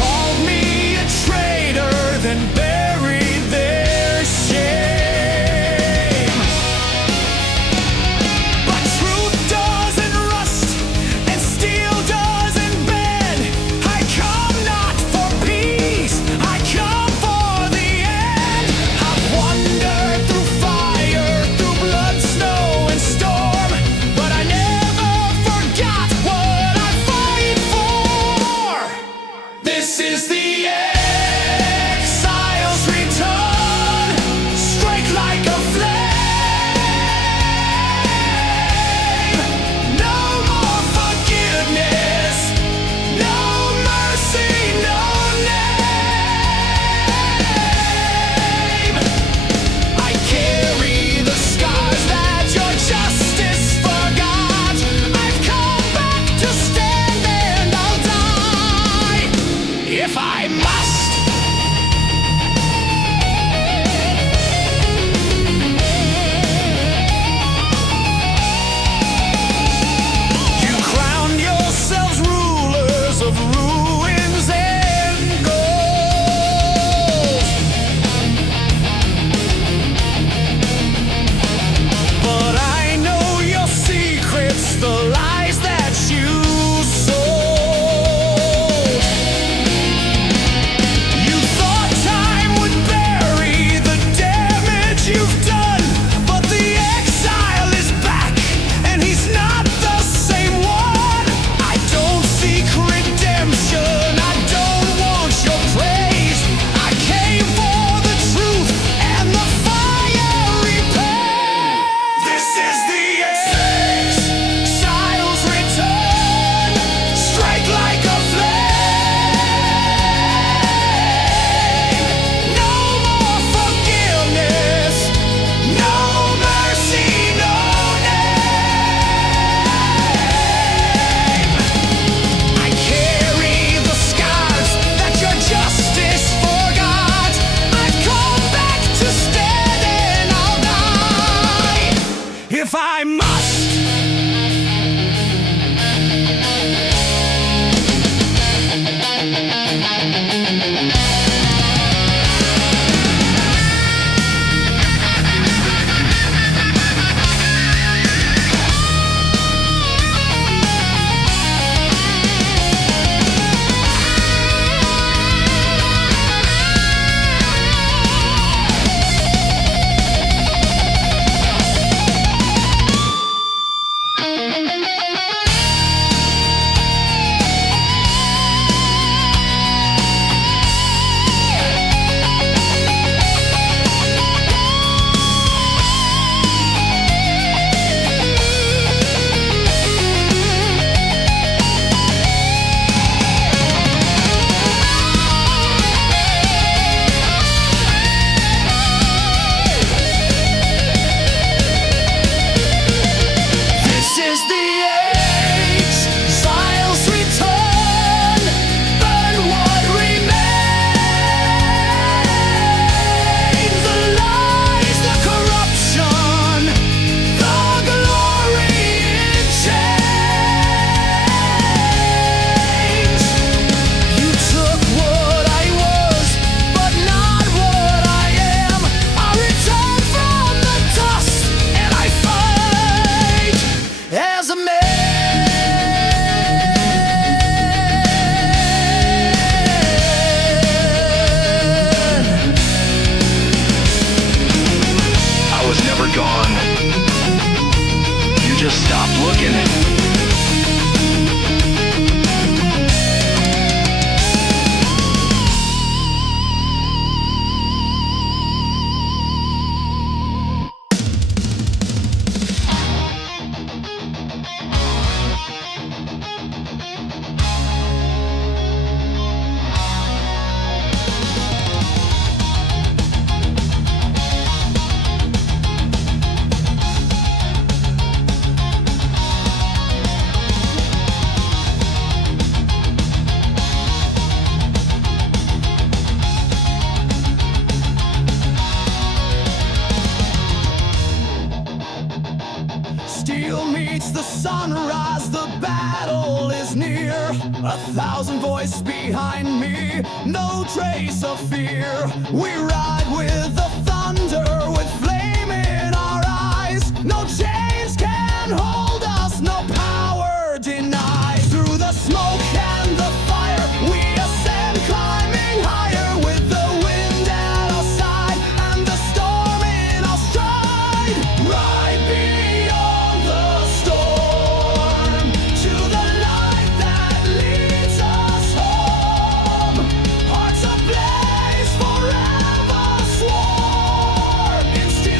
Called me a is near, 1,000 voices behind me, no trace of fear. We ride with the thunder, with flame in our eyes. No chains can hold us, no power denies. Through the smoke and the fire, we ascend, climbing higher, with the wind at our side and the storm in our stride. Right beyond the storm, to the light that leads us home. Hearts ablaze, forever sworn in steel.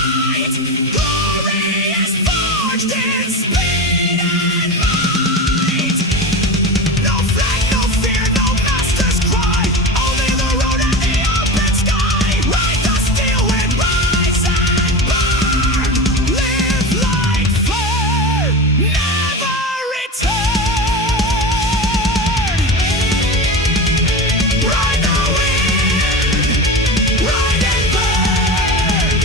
light. Glory is forged in speed and might. No flag, no fear, no master's cry. Only the road and the open sky. Ride the steel wind, rise and burn. Live like fire, never return. Ride the wind, ride and burn.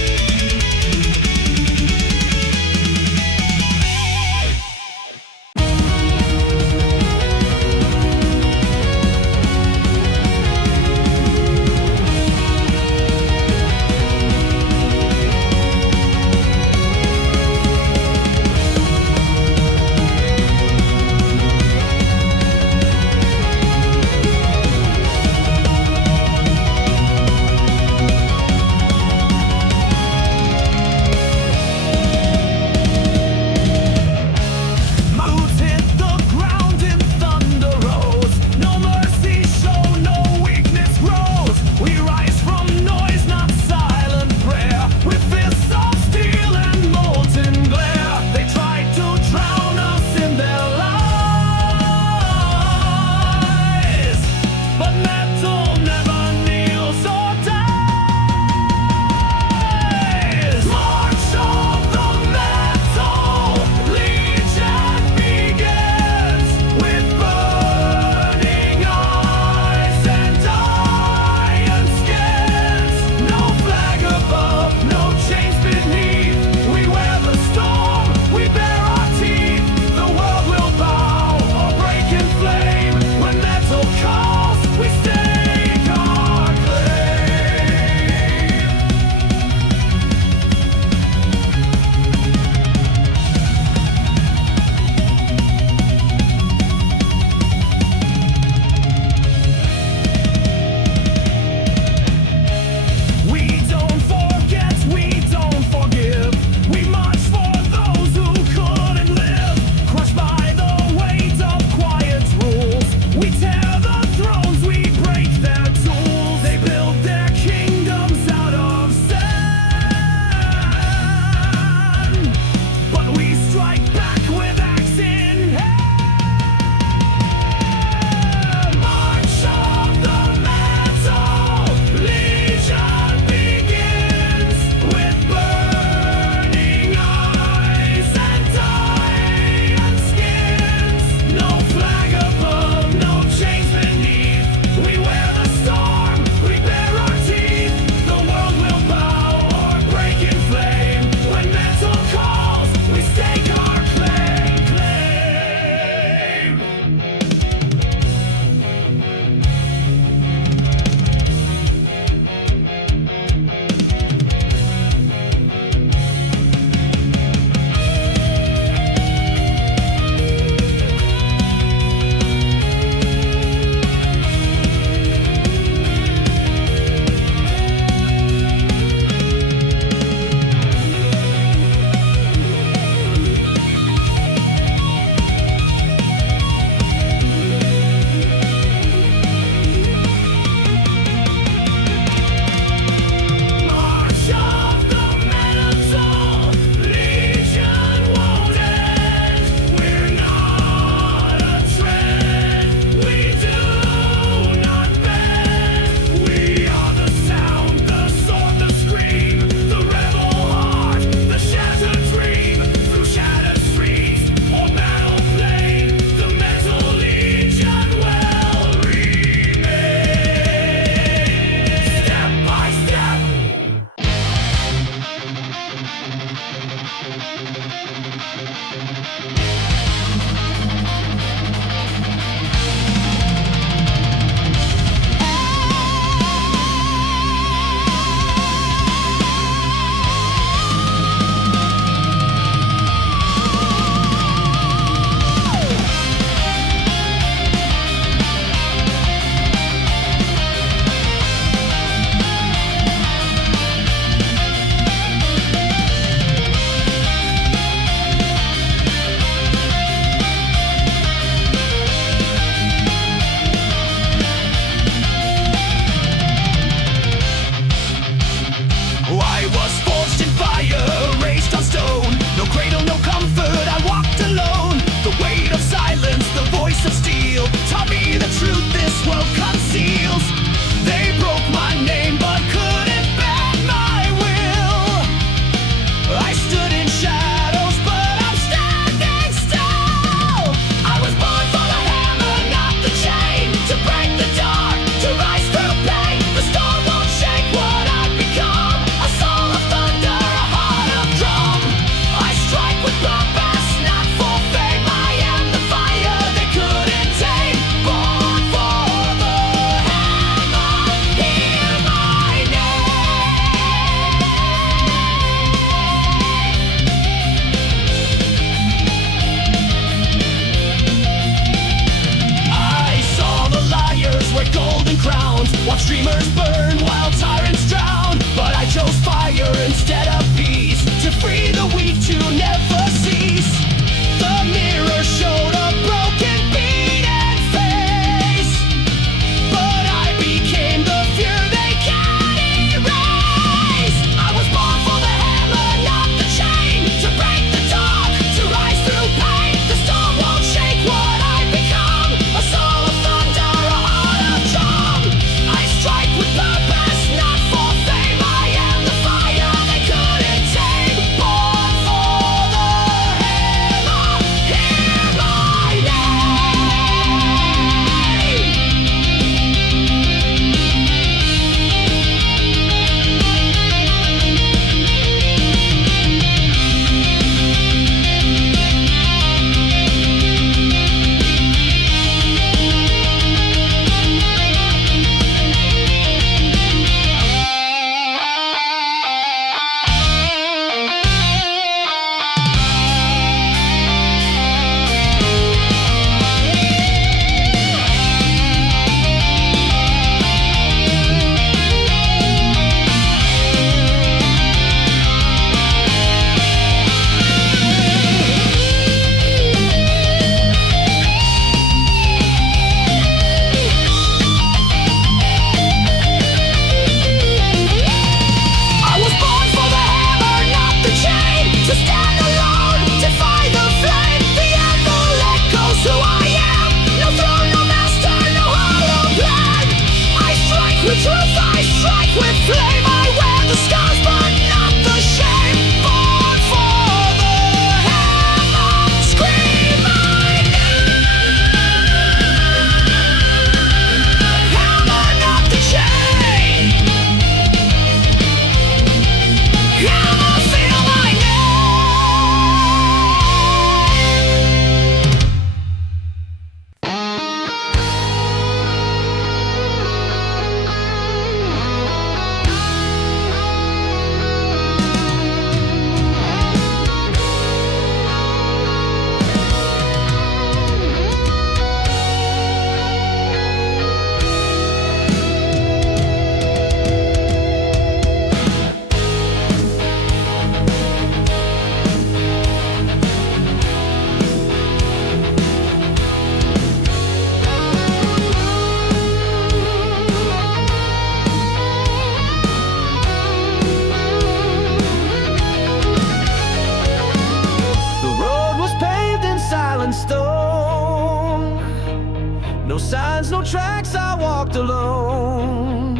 tracks I walked alone.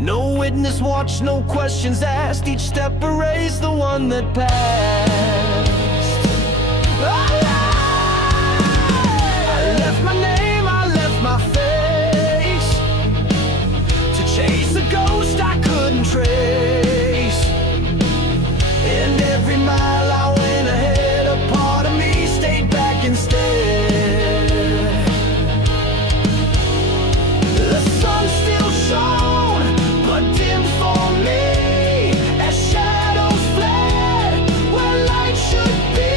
No witness watched, no questions asked. Each step erased the one that passed. I left my name, I left my face to chase a ghost I couldn't trace. And every mile I went ahead, a part of me stayed back instead. The sun still shone, but dim for me, as shadows fled where light should be.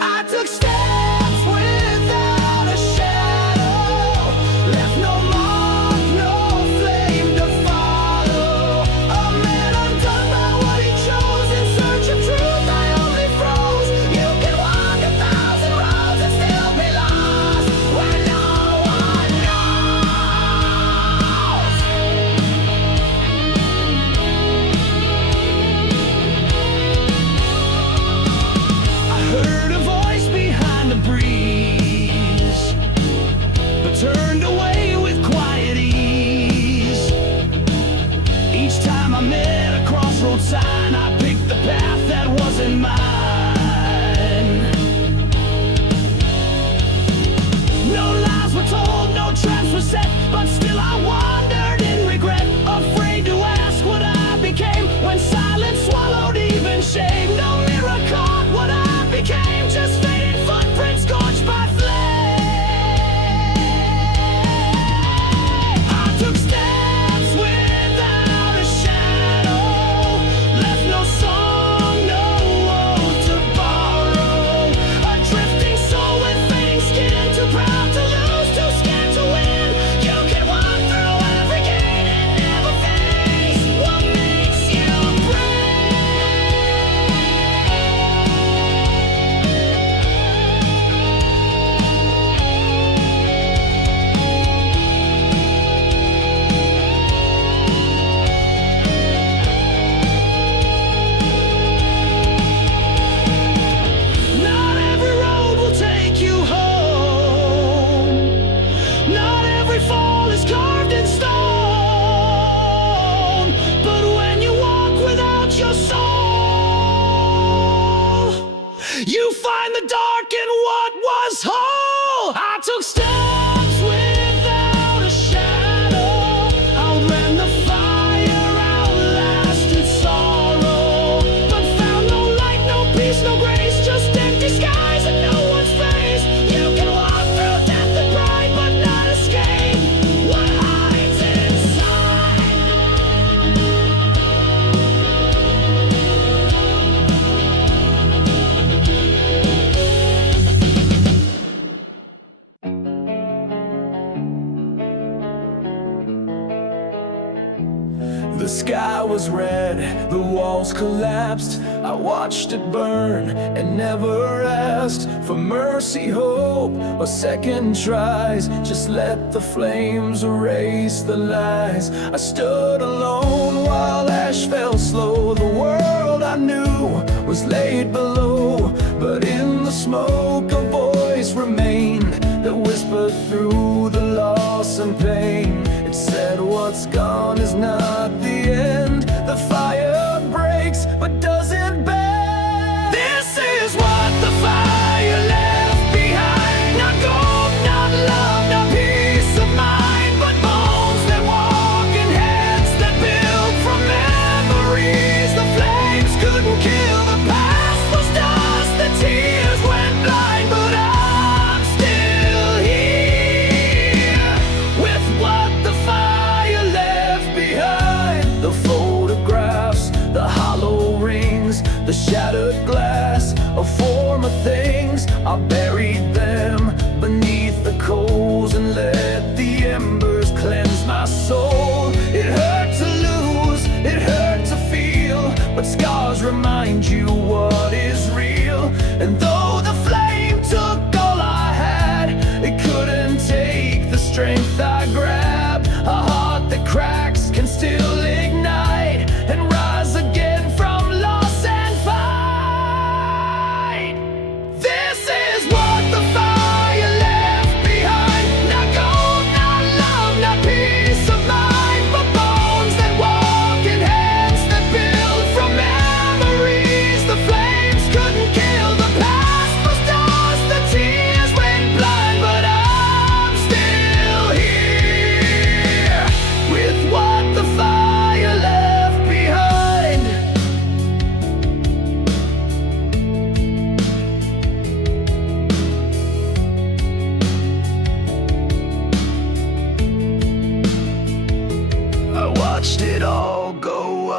I took steps without a shadow, left no mark, no flame to follow. A man undone by what he chose, in search of truth I only froze. You can walk 1,000 roads and still be lost where no one knows. I heard a voice behind the breeze, but turned away with quiet ease. Each time I met a crossroad sign, I picked the path that wasn't mine. No lies were told, no traps were set, but still I wandered in regret, afraid to ask what I became when silence swallowed even shame. No mirror caught what I became, just faded footprints scorched by flame. I took steps without a shadow, left no song, no oath to borrow. A drifting soul with fading skin, too proud to lose, too scared to win. You can walk through every gate and never face what makes you brave. Not every road will take you home. Not every fall is carved in stone. But when you walk without your soul, you find the dark in what was whole. I took steps without a shadow, outran the fire, outlasted sorrow, but found no light, no peace, no grace, just empty skies and no one's face. You can walk through death and pride, but not escape what hides inside. The sky was red, the walls collapsed. I watched it burn and never asked for mercy, hope, or second tries. Just let the flames erase the lies. I stood alone while ash fell slow. The world I knew was laid below, but in the smoke a voice remained that whispered through the loss and pain. It said, what's gone is not the end. The fire breaks, but does it bend? This is what the fire left behind. Not gold, not love, not peace of mind, but bones that walk and heads that build from men.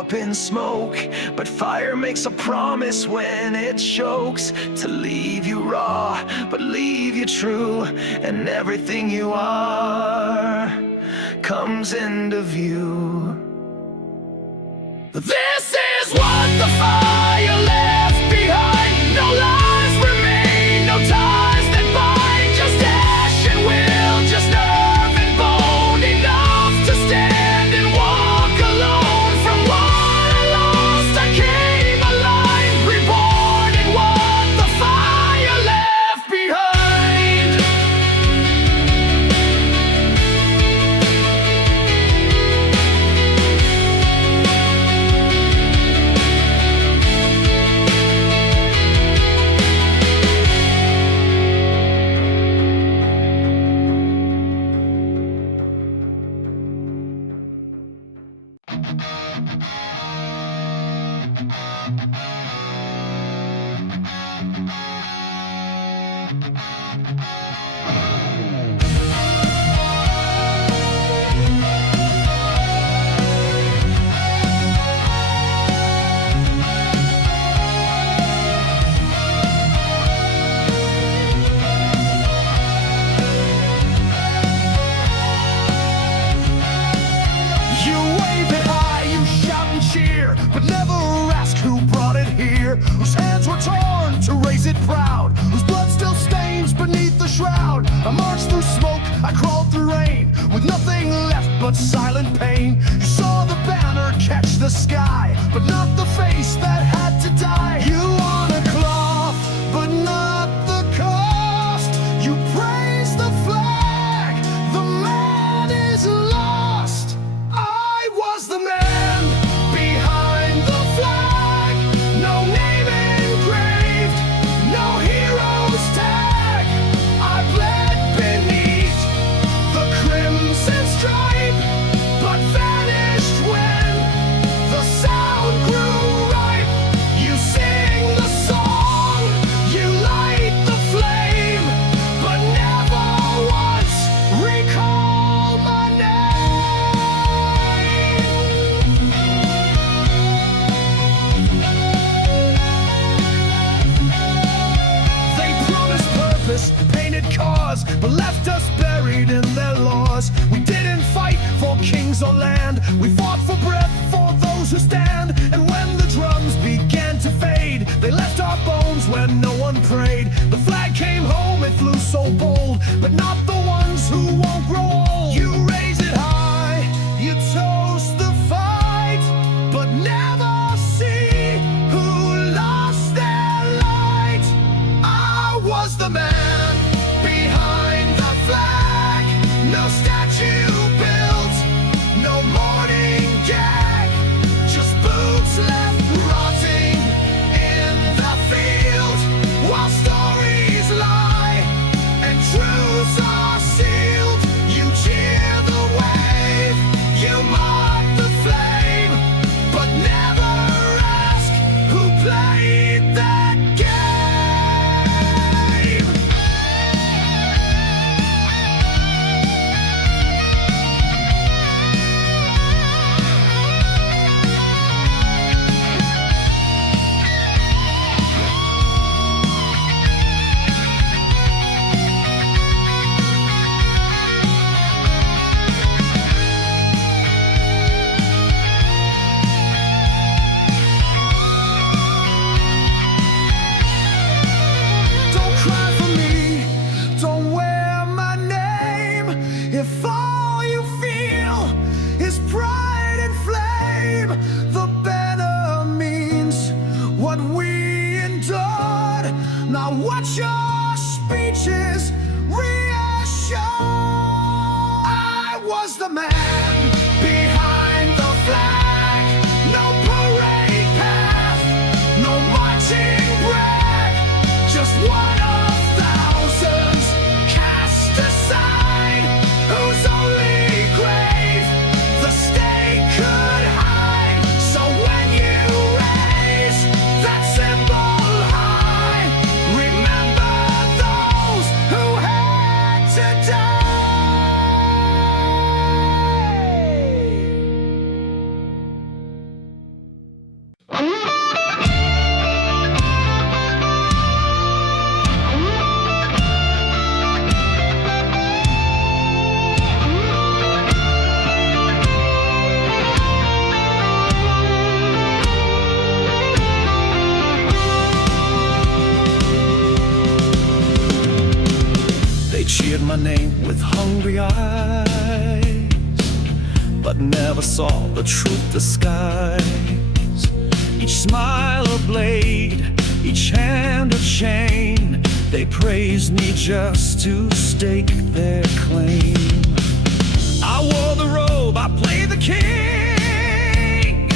up in smoke, but fire makes a promise when it chokes, to leave you raw, but leave you true, and everything you are comes into view. This is what the fire left behind. No lies remain, no ties that bind, just ash and will, just nerve and bone, enough to stand and walk alone. From what I lost, I came alive, reborn in what the fire left behind. But never ask who brought it here, whose hands were torn to raise it proud, whose blood still stains beneath the shroud. I marched through smoke, I crawled through rain, with nothing left but silent pain. You saw the banner catch the sky, but not the face that had to die. You want a cloth, but not the cost. You praise the flag, the man is lost. I was the man. Painted cause, but left us buried in their laws. We didn't fight for kings or land, we fought for breath for those who stand. And when the drums began to fade, they left our bones where no one prayed. The flag came home, it flew so bold, but not the ones who won't grow old. You raise it high, you toast the fight, but never see who lost their light. I was the man. No statue built, no mourning gag, just boots left rotting in the field, while stories lie and truths are sealed. You cheer the wave, you mark the flame, but never hungry eyes, but never saw the truth disguised. Each smile a blade, each hand a chain. They praised me just to stake their claim. I wore the robe, I played the king,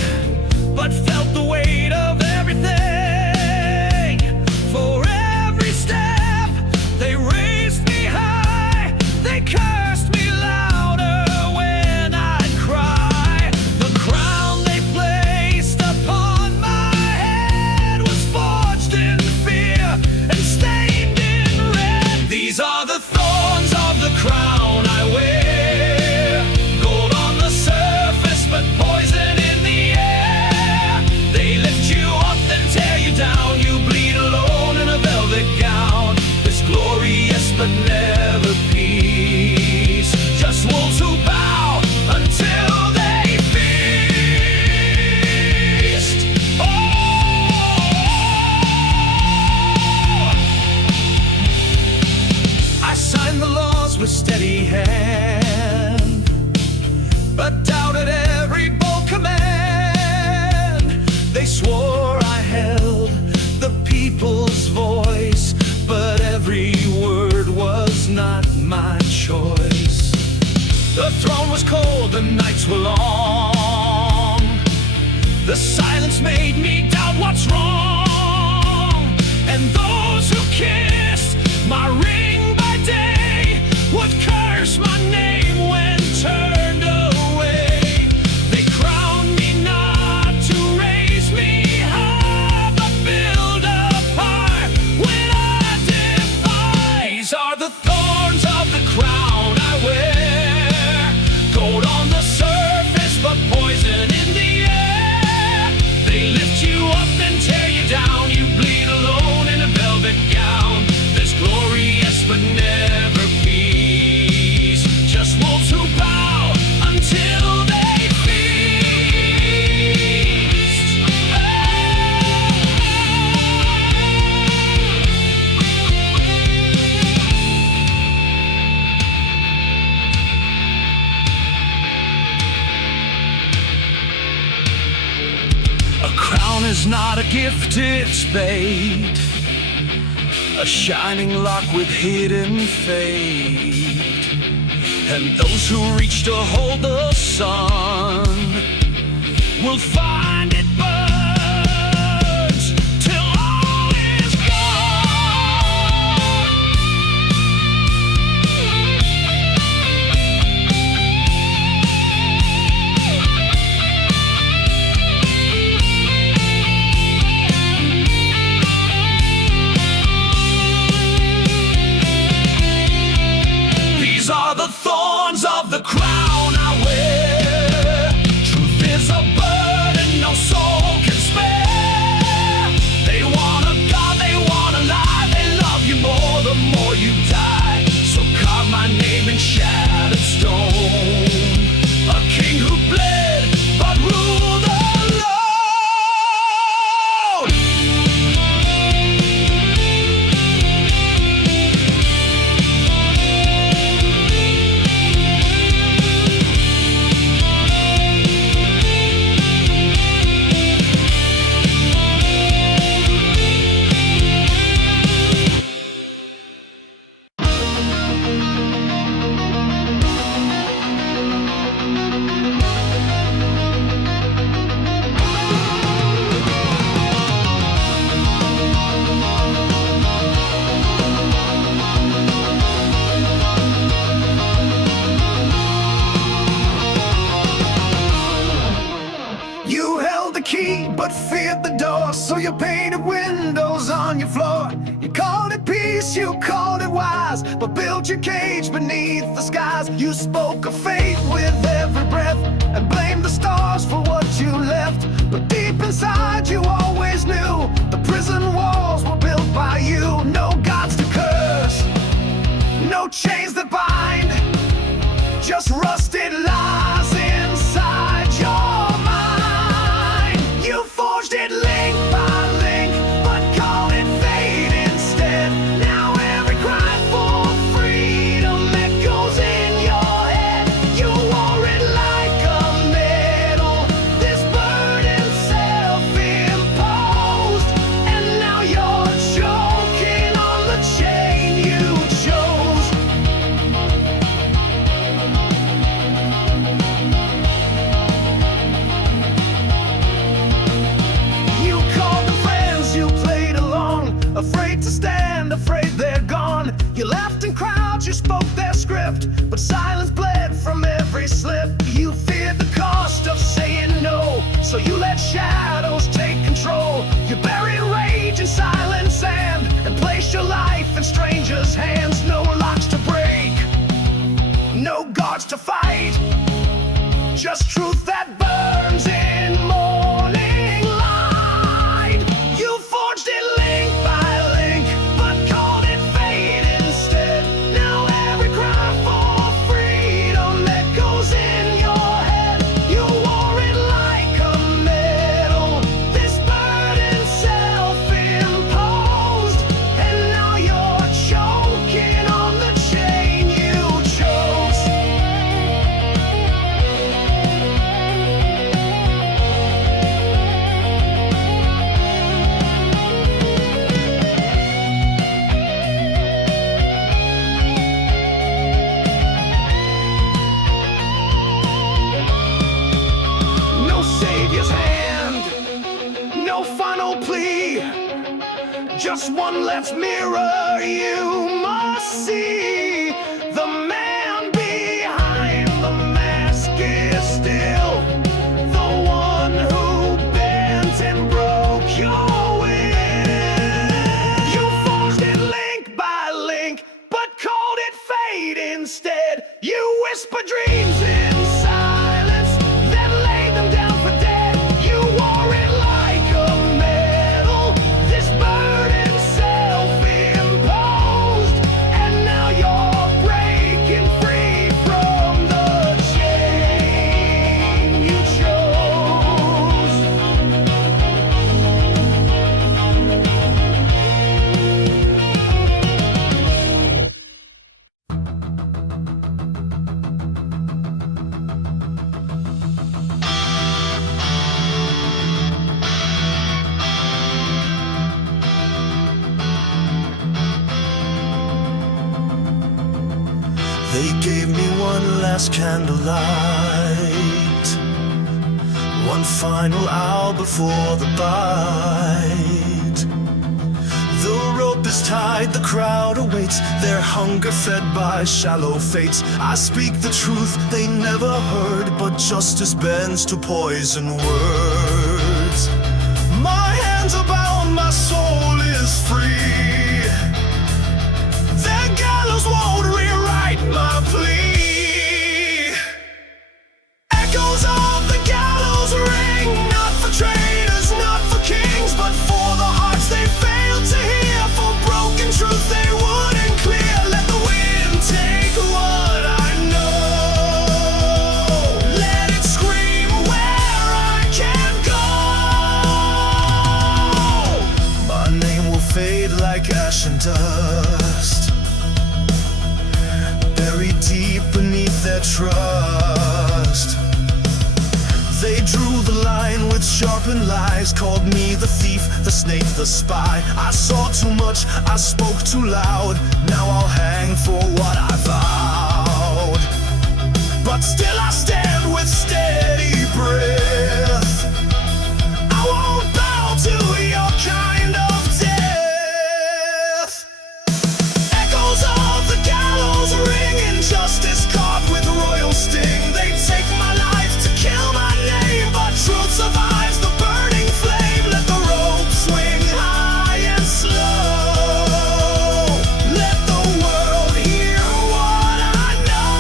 but felt the weight of everything. For every step, they raised me high, they cursed me louder when I'd cry. The crown they placed upon my head was forged in fear and stained in red. These are the thorns of the crown I wear, gold on the surface but poison in the air. They lift you up then tear you down, you bleed alone in a velvet gown. There's glory, yes, but never peace. Just wolves who bow until they feast. Oh, I signed the laws with steady hand, but doubted every bold command. They swore I held the people's voice, but every word was not my choice. The throne was cold, the nights were long. The silence made me doubt what's wrong. And those who kissed my ring by day would curse my name when turned away. They crowned me not to raise me high, but build up high when I defy. These are the thorns of the crown I wear, gold on the surface but poison in the air. They lift you up then tear you down, you bleed alone in a velvet gown. There's glory, yes, but never peace. Just wolves who bow until they feast. A crown is not a gift, it's bait, a shining lock with hidden fate. And those who reach to hold the sun will find it burns till all is gone. These are the thorns of the crown I wear. Truth is a burden no soul can spare. They want a God, they want a lie. They love you more the more you die. So carve my name in shattered stone. A king who bled but ruled alone. You held the key but feared the door, so you painted windows on your floor. You called it peace, you called it wise, but built your cage beneath the skies. You spoke of fate with every breath and blamed the stars for what you left. But deep inside you always knew the prison walls were built by you. No gods to curse, no chains that bind, just rusted lies inside your mind. You forged it link by link, but called it fate instead. Now every cry for freedom echoes in shadows take control. You bury rage in silent sand and place your life in strangers' hands. No locks to break, no guards to fight, just truth that burns in morning light. You forged it link by link, but called it fate instead. Now every cry for freedom echoes in your head. You wore it like a medal, this burden self-imposed, and now you're choking on the chain you chose. No savior's hand, no final plea, just one last mirror you must see. The man behind the mask is still the one who bent and broke your will. You forged it link by link, but called it fate instead. You whisper dreams in silence, then laid them down for dead. You wore it like a medal, this burden self-imposed, and now you're breaking free from the chain you chose. They gave me one last candlelight, one final hour before the bite. The rope is tied, the crowd awaits, their hunger fed by shallow fates. I speak the truth they never heard, but justice bends to poison words. My hands are bound, my soul is free. Their gallows won't rewrite my plea. Echoes of the gallows ring, not for traitors, not for kings, but for the hearts they failed to hear, for broken truth they wouldn't clear. Let the wind take what I know, let it scream where I can't go. My name will fade like ash and dust, buried deep beneath their trust. They drew the line with sharpened lies, called me the thief, the snake, the spy. I saw too much, I spoke too loud, now I'll hang for what I vowed. But still I stand with steady breath, I won't bow to your kind of death. Echoes of the gallows ring, injustice carved with royal sting. They take my life to kill my name, but truth survives the burning flame. Let the rope swing high and slow, let the world hear what I know.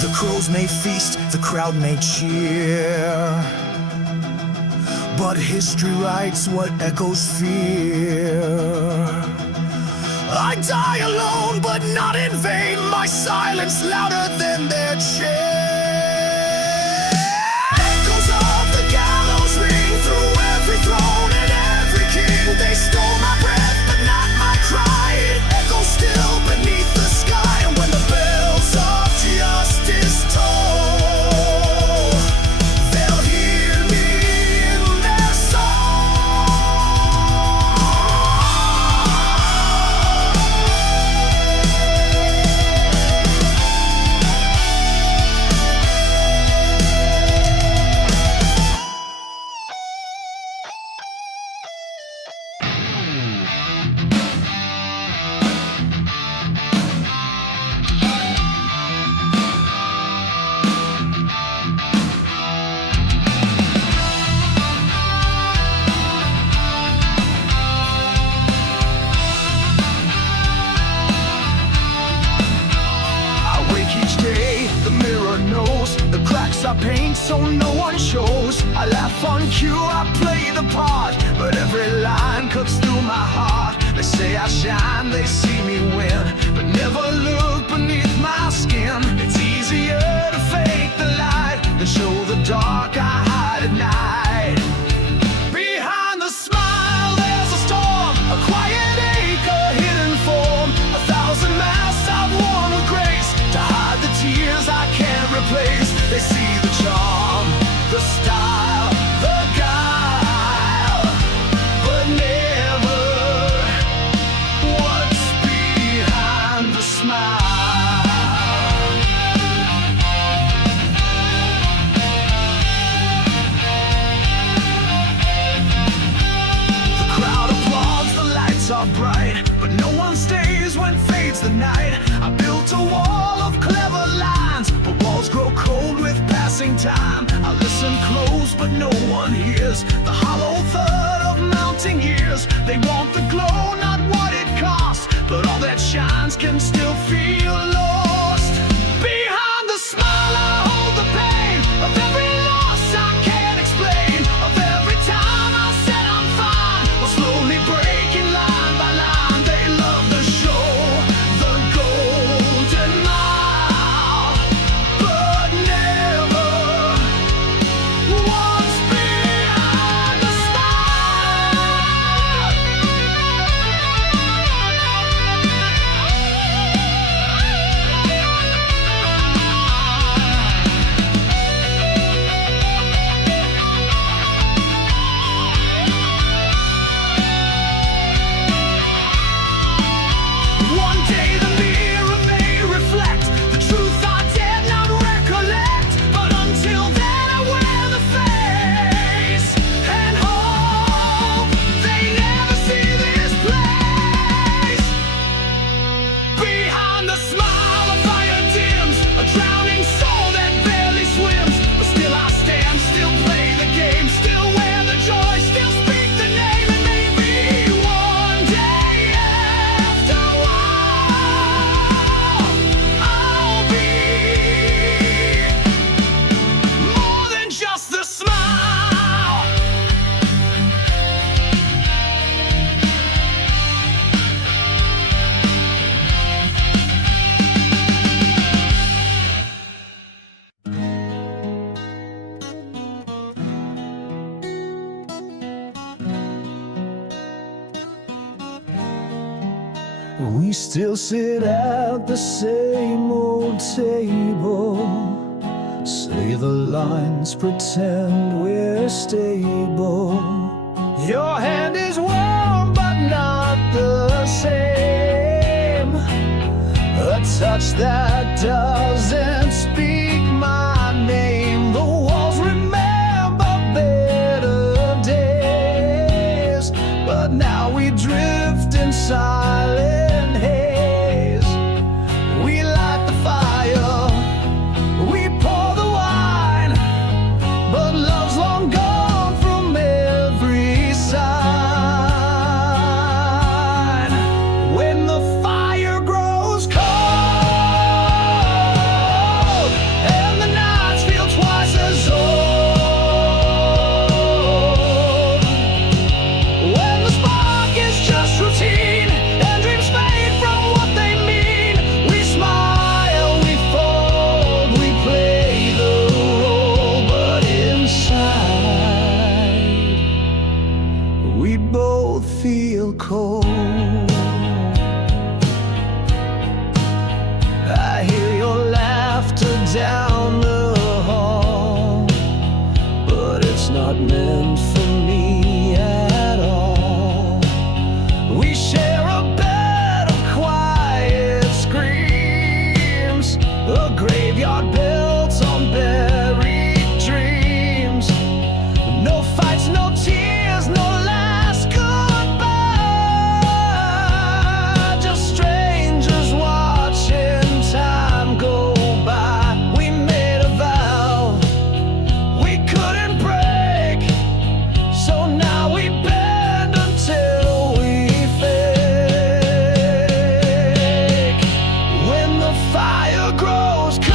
The crows may feast, the crowd may cheer, but history writes what echoes fear. I die alone, but not in vain, my silence louder than their cheer. Echoes of the gallows ring through every throne and every king. They stole my breath, but not my cry. It echoes still beneath the sky. And when the bells of justice toll, they'll hear me in their song. cracks I paint so no one shows. I laugh on cue, I play the part, but every line cuts through my heart. They say I shine, they see me win, but never look beneath my skin. It's easier to fake the light than show the dark I hide at night. Behind the smile there's a storm, a quiet ache, a hidden form. 1,000 masks I've worn with grace to hide the tears I can't replace. They see the charm, the style, the guile, but never what's behind the smile. The crowd applauds, the lights are bright, but no one stays when fades the night. I built a wall of clever lines, but walls grow cold with passing time. I listen close, but no one hears the hollow thud of mounting years. They want the glow, not what it costs, but all that shines can still feel lost. Behind the smile I hold the pain of every loss I can't explain, of every time I said I'm fine, while slowly breaking line by line. They love the show, the golden mile, but never what's behind the smile. One day the mirror may reflect the truth I did not recollect, but until then I wear the face and hope they never see this place. Behind the smile a fire dims, a drowning soul that barely swims, but still I stand, still play the game, still wear the joy, still speak the name, and maybe one day after a while I'll be more than just a smile. We still sit at the same old table, say the lines, pretend we're stable. Your hand is warm but not the same, a touch that doesn't speak my name. The walls remember better days, but now we drift in silent haze. We light the fire, we pour the wine, but love's long gone from every side. When the fire grows cold and the nights feel twice as old, when the spark is just routine and dreams fade from what they mean, we smile, we fold, we play the role, but inside we both feel cold. I hear your laughter down the hall, but it's not meant for me at all. We share a bed of quiet screams, a graveyard built on buried dreams. No fights, no tears, no last goodbye, just strangers watching time go by. We made a vow we couldn't break, so now we bend until we fake. When the fire grows cold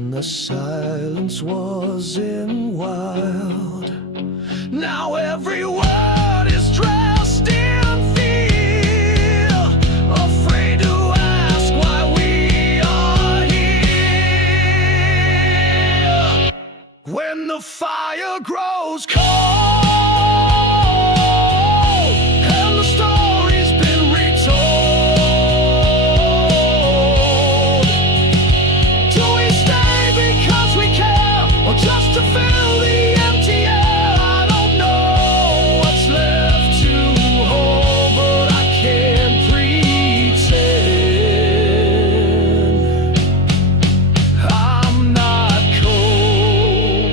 when the silence was in wild. Now every word is dressed in fear, afraid to ask why we are here. When the fire grows cold and the story's been retold, do we stay because we care, or just to fill the empty air? I don't know what's left to hold, but I can't pretend I'm not cold.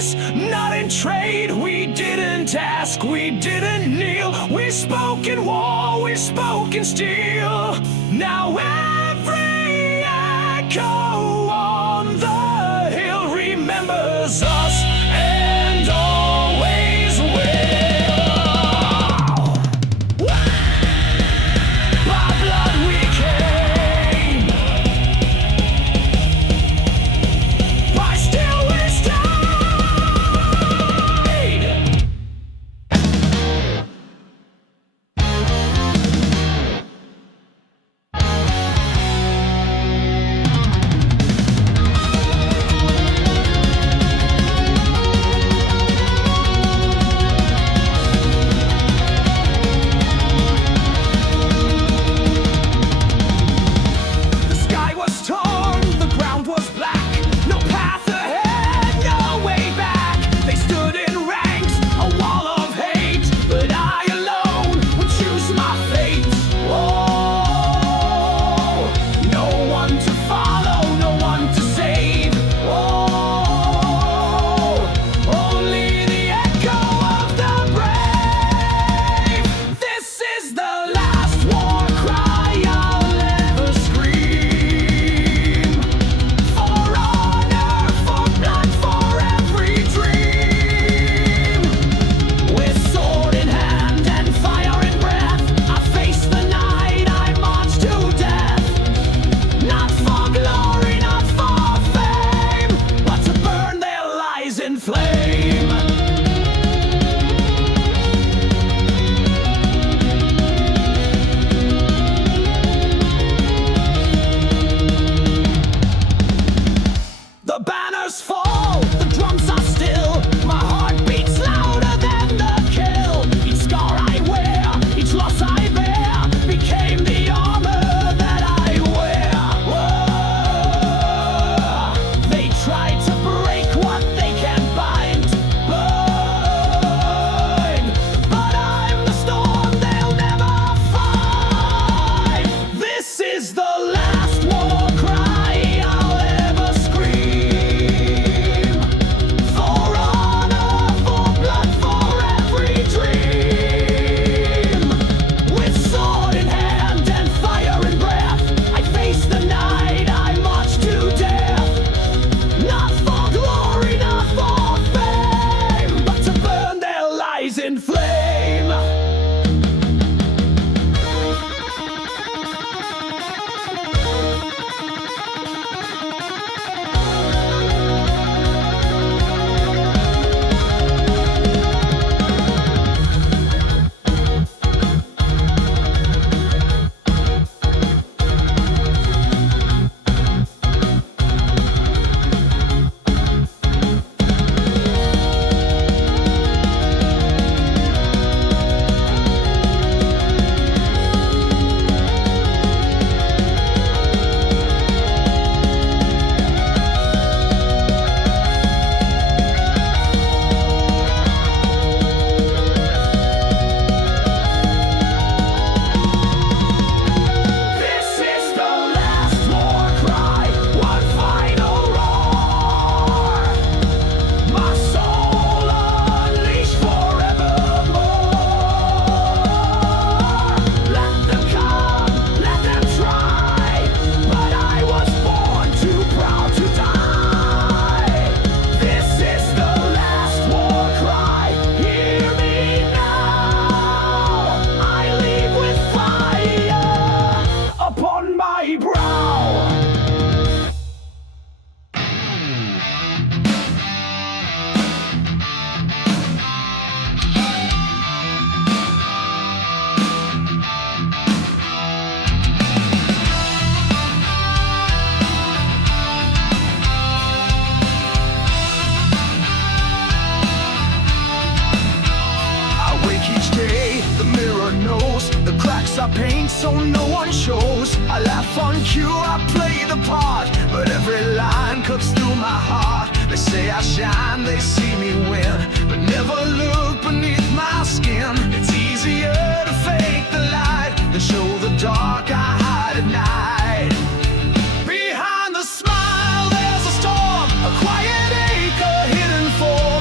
peace, not in trade. We didn't ask, we didn't kneel. We spoke in war, we spoke in steel. Now every echo on the hill remembers us and always will. By blood we came, by steel we stayed. The sky was torn, the ground was black. No path ahead, no way back. They stood in ranks, a wall of hate. But I alone would choose my fate. Oh, no one to follow, no one to save. Oh, only the echo of the brave. This is the last war cry I'll ever scream. For honor, for blood, for every dream. With sword in hand and fire in breath, I face the night, I march to death. Not for glory, not for fame, but to burn their lies in flame. The banners fall, the drums are still. My heart beats louder than the kill. Each scar I wear, each loss I bear, became the armor that I wear. Whoa. They try to break what they can't bind. Burn. But I'm the storm they'll never find. This is the last war cry I'll ever scream. For honor, for blood, for every dream. With sword in hand and fire in breath, I face the night, I march to death. Not for glory, not for fame, but to burn their lies in flame. This is the last war cry, one final roar. My soul unleashed forevermore. Let them come, let them try, but I was born too proud to die. This is the last war cry, hear me now. I leave with fire upon my brow. I wake each day, the mirror knows the cracks I paint so no one shows. I laugh on cue, I play the part, but every line cuts through my heart. They say I shine, they see me win, but never look beneath my skin. It's easier to fake the light than show the dark I hide at night. Behind the smile there's a storm, a quiet acre hidden for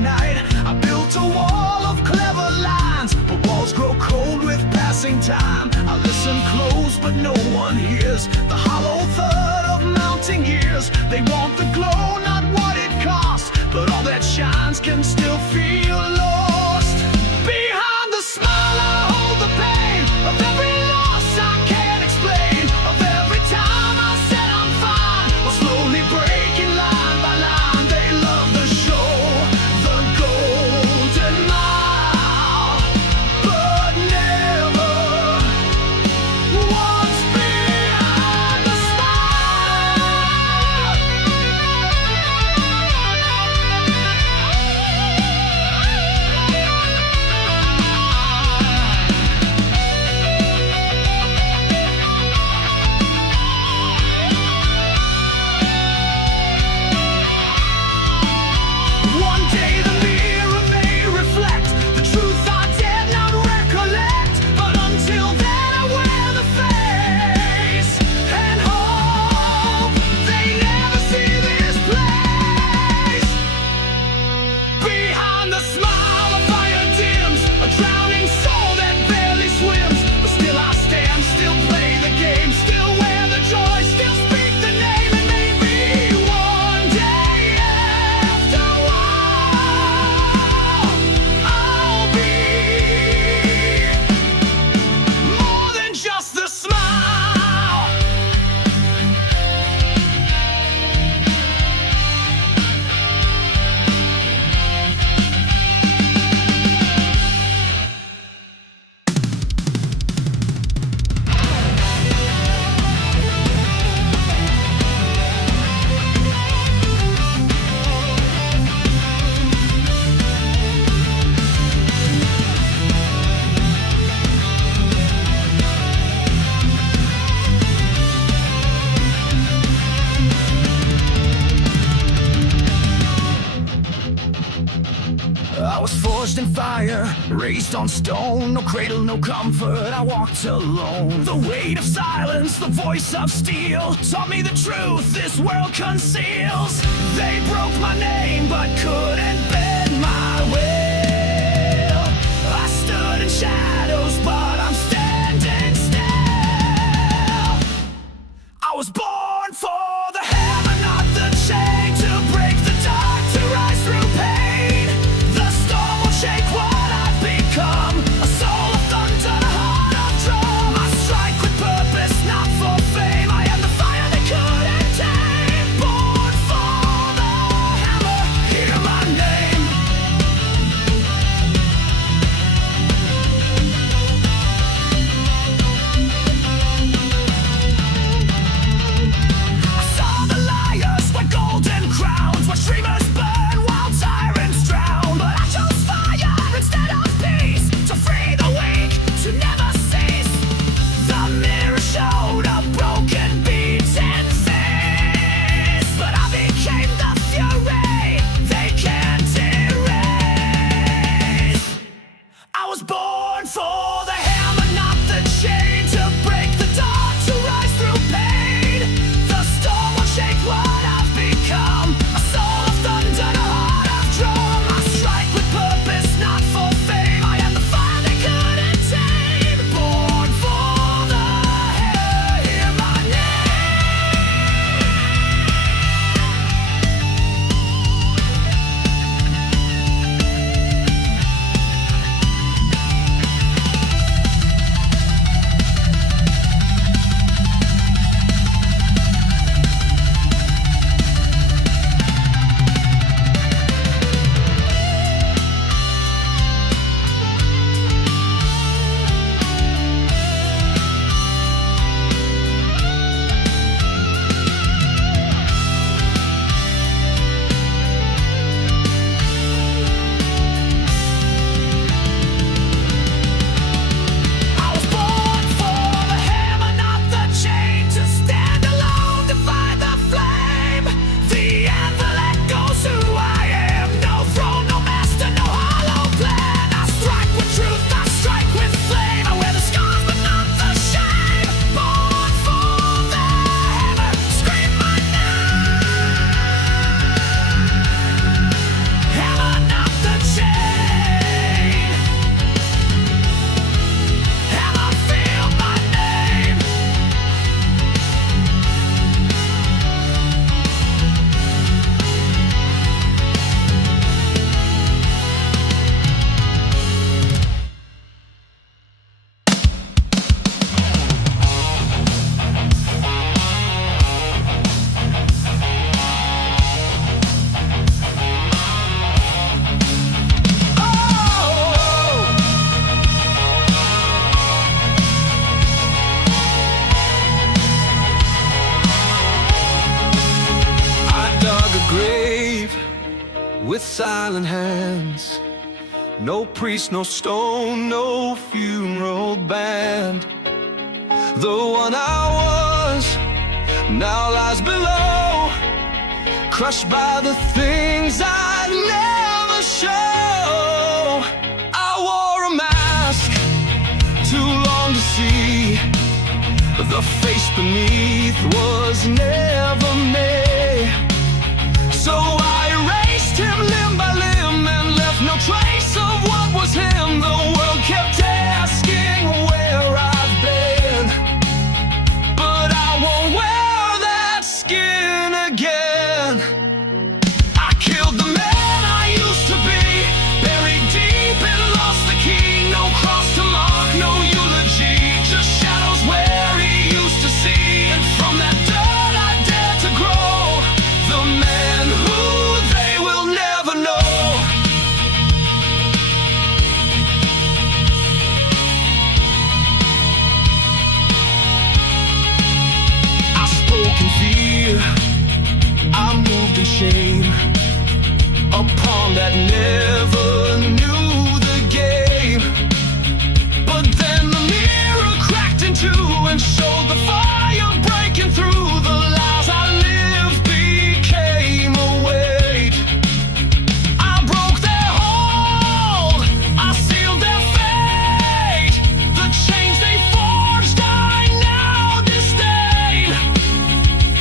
night. I built a wall of clever lines, but walls grow cold with passing time. I listen close, but no one hears the hollow thud of mounting years. They want the glow, not what it costs, but all that shines can still feel lost. Behind the smile I hold the pain of every loss I can't explain, of every time I said I'm fine, or slowly breaking line by line. They love the show, the golden mile, but never what's behind the smile. One day the mirror may reflect the truth I did not recollect, but until then I wear the face and hope they never see this place. Behind the smile a fire dims, a drowning soul that barely swims, but still I stand, still play the game, still wear the joy, still speak the name, and maybe one day after a while I'll be more than just a smile. I was forged in fire, raised on stone. No cradle, no comfort, I walked alone. The weight of silence, the voice of steel, taught me the truth this world conceals. They broke my name, but couldn't bend my will. I stood in shadows, but I'm standing still. I was born for the hammer, not the chain, to break the dark, to rise through pain. The storm will shake what I've become, a soul of thunder, a heart of drum. I strike with purpose, not for fame. I am the fire they couldn't tame. Born for the hammer, hear my silent hands. No priest, no stone, no funeral band. The one I was now lies below, crushed by the things I'd never show. I wore a mask too long to see. The face beneath was never me. So I erased him limb by limb and left no trace of what was him. The world kept asking where I've been, but I won't wear that skin again. I killed the man I used to be, buried deep and lost the key. No cross to mark, no eulogy, just shadows where he used to see. And from that dirt I dared to grow, the man who they will never know. I spoke in fear, I moved in shame, a pawn that never knew the game. But then the mirror cracked in two and showed the fire breaking through. The lies I lived became a weight. I broke their hold, I sealed their fate. The chains they forged I now disdain.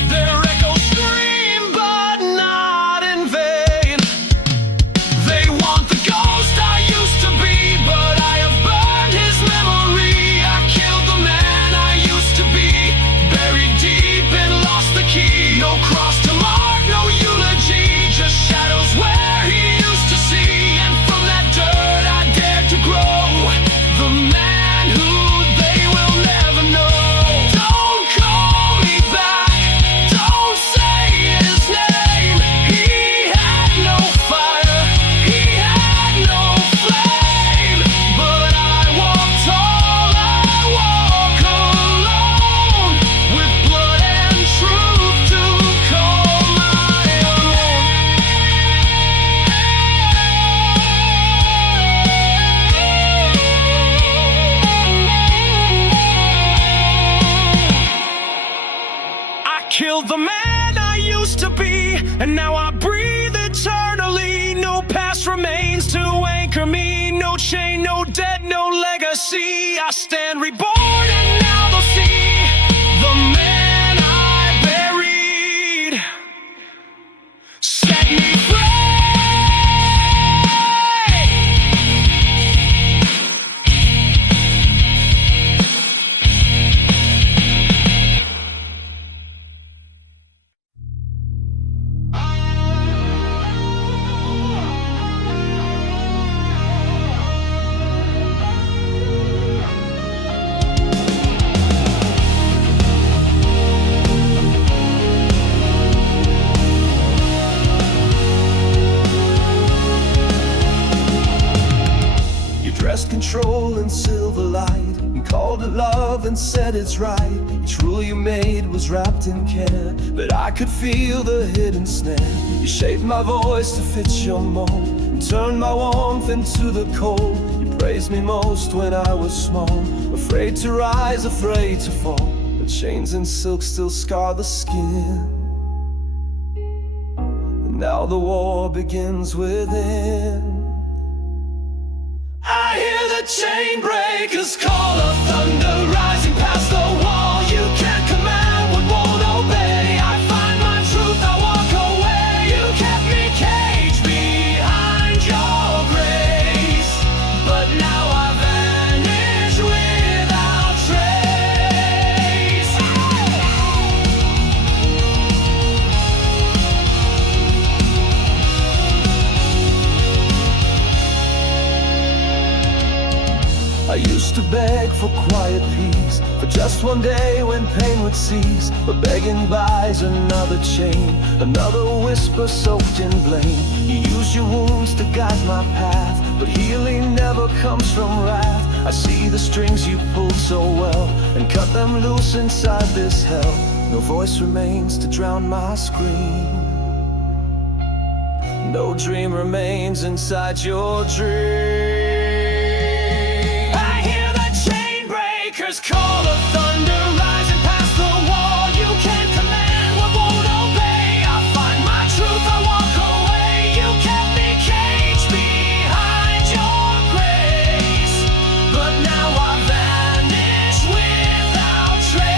Their echoes scream but not in vain. They want the ghost I used to be, but I have burned his memory. I killed the man I used to be, buried deep and lost the key. No cross to mark, no eulogy, just shadows where he used to see. And from that dirt I dared to grow, the man who they will never know. Don't call me back, don't say his name. He had no fire, he had no flame. But I walk tall, I walk alone, with blood and truth to call my own. I killed the man I used to be, and now I breathe eternally. No past remains to anchor me, no chain, no debt, no legacy. I stand reborn and now they'll see the man I buried. Set me free. You dressed control in silver light and called it love and said it's right. Each rule you made was wrapped in care, but I could feel the hidden snare. You shaped my voice to fit your mold and turned my warmth into the cold. You praised me most when I was small, afraid to rise, afraid to fall. The chains and silk still scar the skin, and now the war begins within. I hear the chain breakers call of thunder rising past the wall. You can't command what won't obey. I find my truth, I walk away. You kept me caged behind your grace, but now I vanish without trace. I used to beg for quiet peace, for just one day when pain would cease. But begging buys another chain, another whisper soaked in blame. You used your wounds to guide my path, but healing never comes from wrath. I see the strings you pulled so well and cut them loose inside this hell. No voice remains to drown my scream. No dream remains inside your dream. I hear the chain breakers call of thunder rising past the wall. You can't command what won't obey. I find my truth, I walk away. You kept me caged behind your grace, but now I vanish without trace.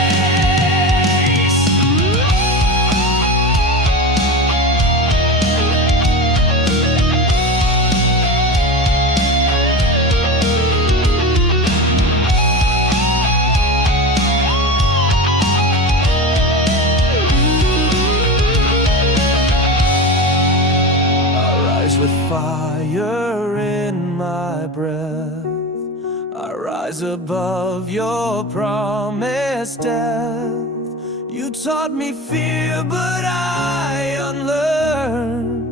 With fire in my breath, I rise above your promised death. You taught me fear, but I unlearned,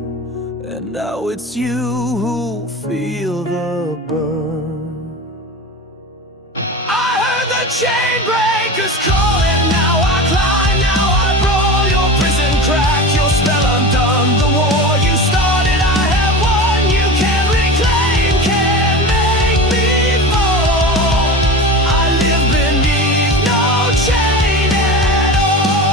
and now it's you who feel the burn. I heard the chain breakers calling, now I climb, now I brawl. Your prison crack, your spell undone. The war you started, I have won. You can't reclaim, can't make me fall. I live beneath no chain at all.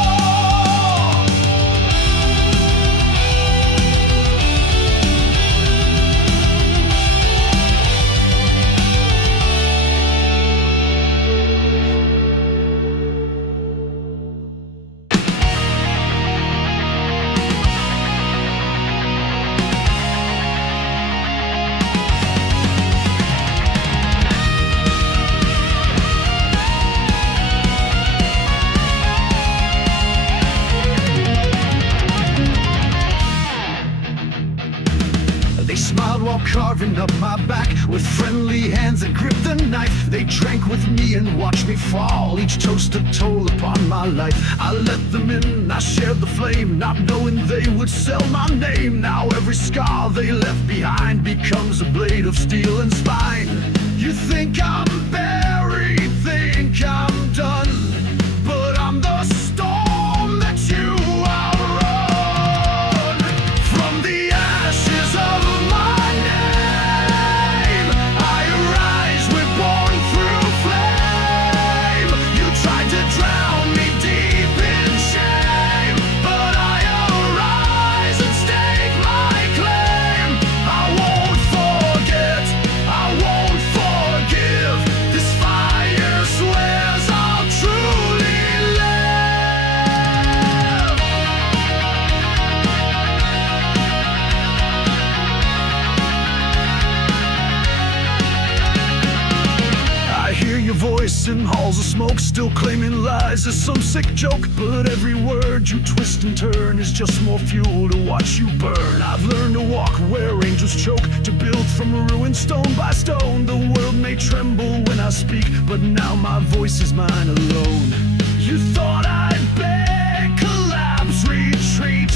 They smiled while carving up my back with friendly hands that gripped the knife. They drank with me and watched me fall, each toast a toll upon my life. I let them in, I shared the flame, not knowing they would sell my name. Now every scar they left behind becomes a blade of steel and spine. You think I'm buried, think I'm done, but I'm the storm that you outrun. From the ashes of my name, I arise, we're born through flame. You tried to drown me deep in shame, but I arise and stake my claim. I won't forget, I won't forgive. This fire swears I'll truly live. I hear your voice in halls of smoke, still claiming lies as some sick joke. But every word you twist and turn is just more fuel to watch you burn. I've learned to walk where angels choke, to build from a ruin stone by stone. The world may tremble when I speak, but now my voice is mine alone. You thought I'd beg, collapse, retreat,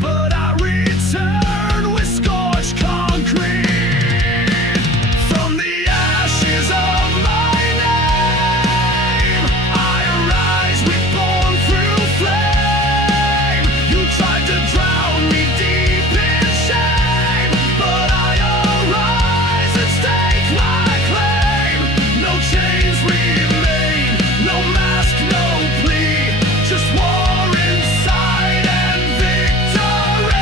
but I return with scorched concrete. From the ashes of my name, I arise, reborn through flame. You tried to drown me deep in shame, but I arise and stake my claim. No chains remain, no mask, no plea, just war inside and victory.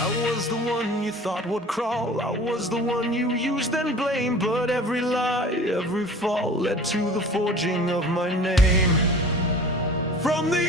I was the one you thought would crawl, I was the one you used and blamed. But every lie, every fall led to the forging of my name. From the